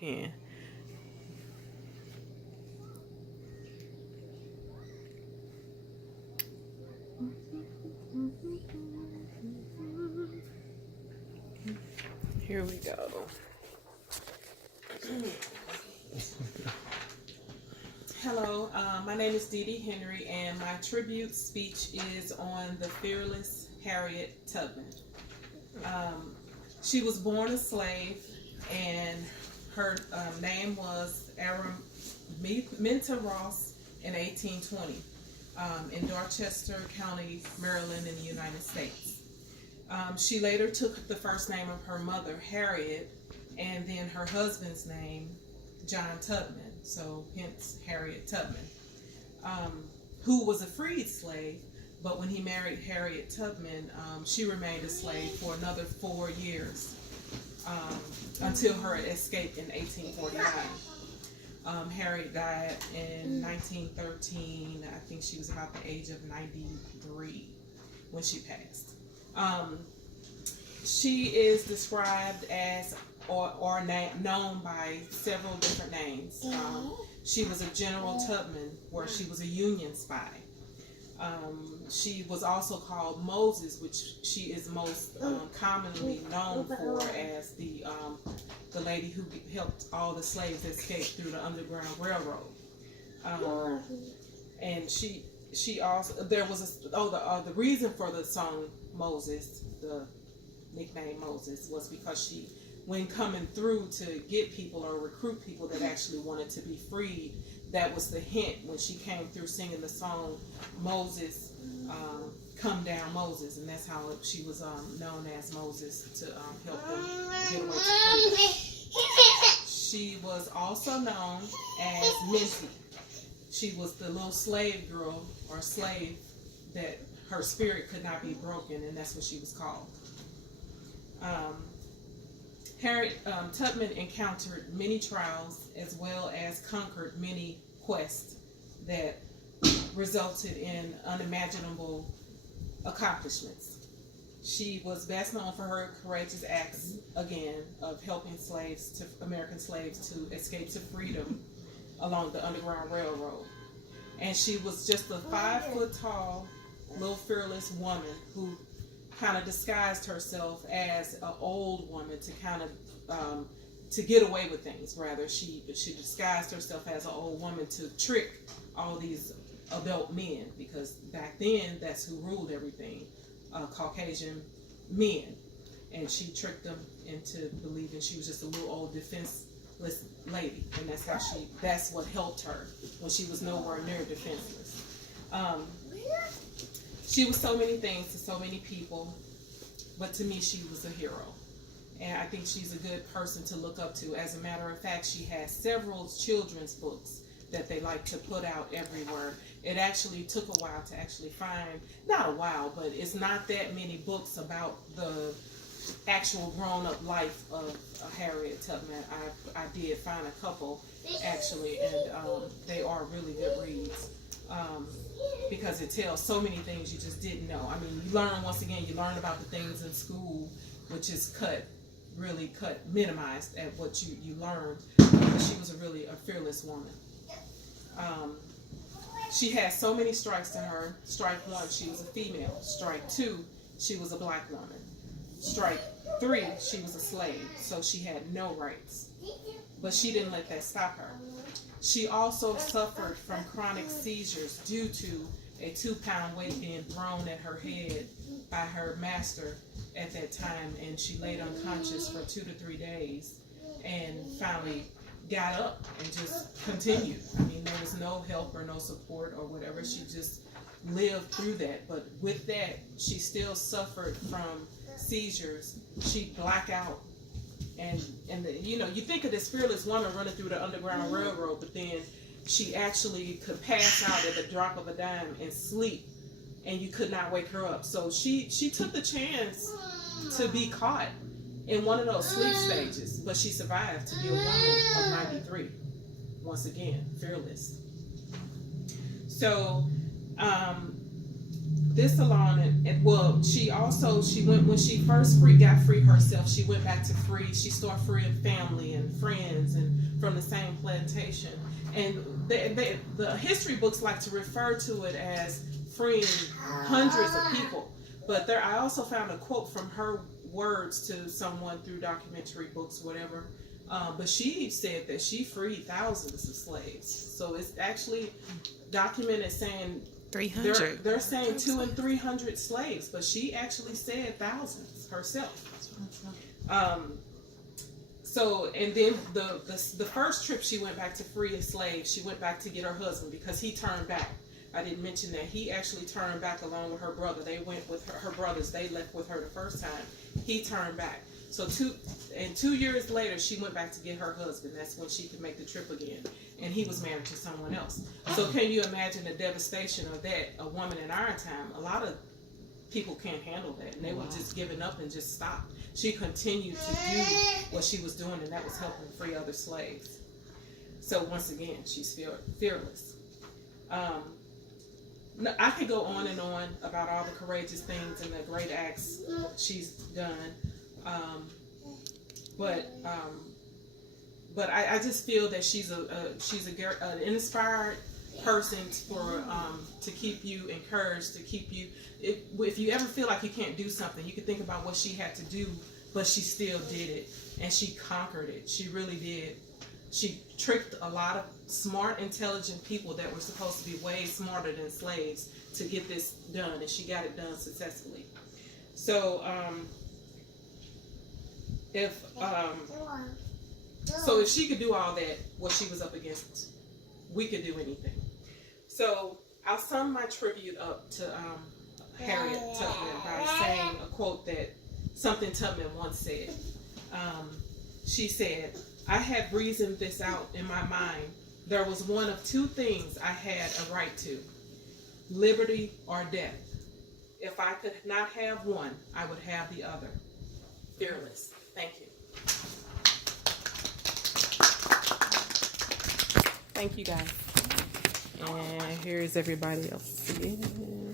Again. Here we go. Hello, my name is Dee Dee Henry, and my tribute speech is on the fearless Harriet Tubman. She was born a slave, and her name was Araminta Ross in 1820 in Dorchester County, Maryland, in the United States. She later took the first name of her mother, Harriet, and then her husband's name, John Tubman, so hence Harriet Tubman, who was a freed slave, but when he married Harriet Tubman, she remained a slave for another 4 years until her escape in 1849. Harriet died in 1913. I think she was about the age of 93 when she passed. She is described as or known by several different names. She was a General Tubman, where she was a Union spy. She was also called Moses, which she is most commonly known for as the lady who helped all the slaves escape through the Underground Railroad. And she also, there was the reason for the song Moses, the nickname Moses, was because she, when coming through to get people or recruit people that actually wanted to be freed, that was the hint when she came through singing the song Moses, Come Down Moses, and that's how she was known as Moses, to help them get away to freedom. She was also known as Minty. She was the little slave girl or slave that her spirit could not be broken, and that's what she was called. Harriet Tubman encountered many trials as well as conquered many quests that resulted in unimaginable accomplishments. She was best known for her courageous acts, again, of helping American slaves to escape to freedom along the Underground Railroad. And she was just a 5-foot-tall, little fearless woman who kind of disguised herself as an old woman to kind of to get away with things. Rather, she disguised herself as an old woman to trick all these adult men, because back then that's who ruled everything, Caucasian men, and she tricked them into believing she was just a little old defenseless lady, and that's what helped her when she was nowhere near defenseless. She was so many things to so many people, but to me she was a hero, and I think she's a good person to look up to. As a matter of fact, she has several children's books that they like to put out everywhere. It actually took a while to actually find, not a while, but it's not that many books about the actual grown-up life of Harriet Tubman. I did find a couple, actually, and they are really good reads. Because it tells so many things you just didn't know. I mean, you learn about the things in school, which is minimized at what you learned. But she was really a fearless woman. She had so many strikes to her. Strike 1, she was a female. Strike 2, she was a black woman. Strike 3, she was a slave, so she had no rights. But she didn't let that stop her. She also suffered from chronic seizures due to a 2-pound weight being thrown at her head by her master at that time, and she laid unconscious for 2 to 3 days and finally got up and just continued. I mean, there was no help or no support or whatever. She just lived through that. But with that, she still suffered from seizures. She'd black out. And you think of this fearless woman running through the Underground Railroad, but then she actually could pass out at the drop of a dime and sleep, and you could not wake her up. So she took the chance to be caught in one of those sleep stages, but she survived to be a woman of 93. Once again, fearless. So this alone, she went, when she first got free herself, she went back to free. She started freeing family and friends and from the same plantation. And the history books like to refer to it as freeing hundreds of people. But I also found a quote from her words to someone through documentary books, whatever. But she said that she freed thousands of slaves. So it's actually documented saying 300. They're saying 200 and 300 slaves, but she actually said thousands herself. So, and then the first trip she went back to free a slave, she went back to get her husband because he turned back. I didn't mention that. He actually turned back along with her brother. They went with her brothers. They left with her the first time. He turned back. So 2 years later, she went back to get her husband. That's when she could make the trip again. And he was married to someone else. So can you imagine the devastation of that? A woman in our time, a lot of people can't handle that. And they were just giving up and just stopped. She continued to do what she was doing, and that was helping free other slaves. So once again, she's fearless. I could go on and on about all the courageous things and the great acts she's done. But I just feel that she's an inspired person to keep you encouraged, to keep you. If you ever feel like you can't do something, you can think about what she had to do, but she still did it, and she conquered it. She really did. She tricked a lot of smart, intelligent people that were supposed to be way smarter than slaves to get this done, and she got it done successfully. So if she could do all that, what she was up against, we could do anything. So I'll sum my tribute up to Harriet Tubman by saying a quote that something Tubman once said. She said, "I had reasoned this out in my mind. There was one of two things I had a right to, liberty or death. If I could not have one, I would have the other." Fearless. Thank you. Thank you, guys. And here's everybody else again.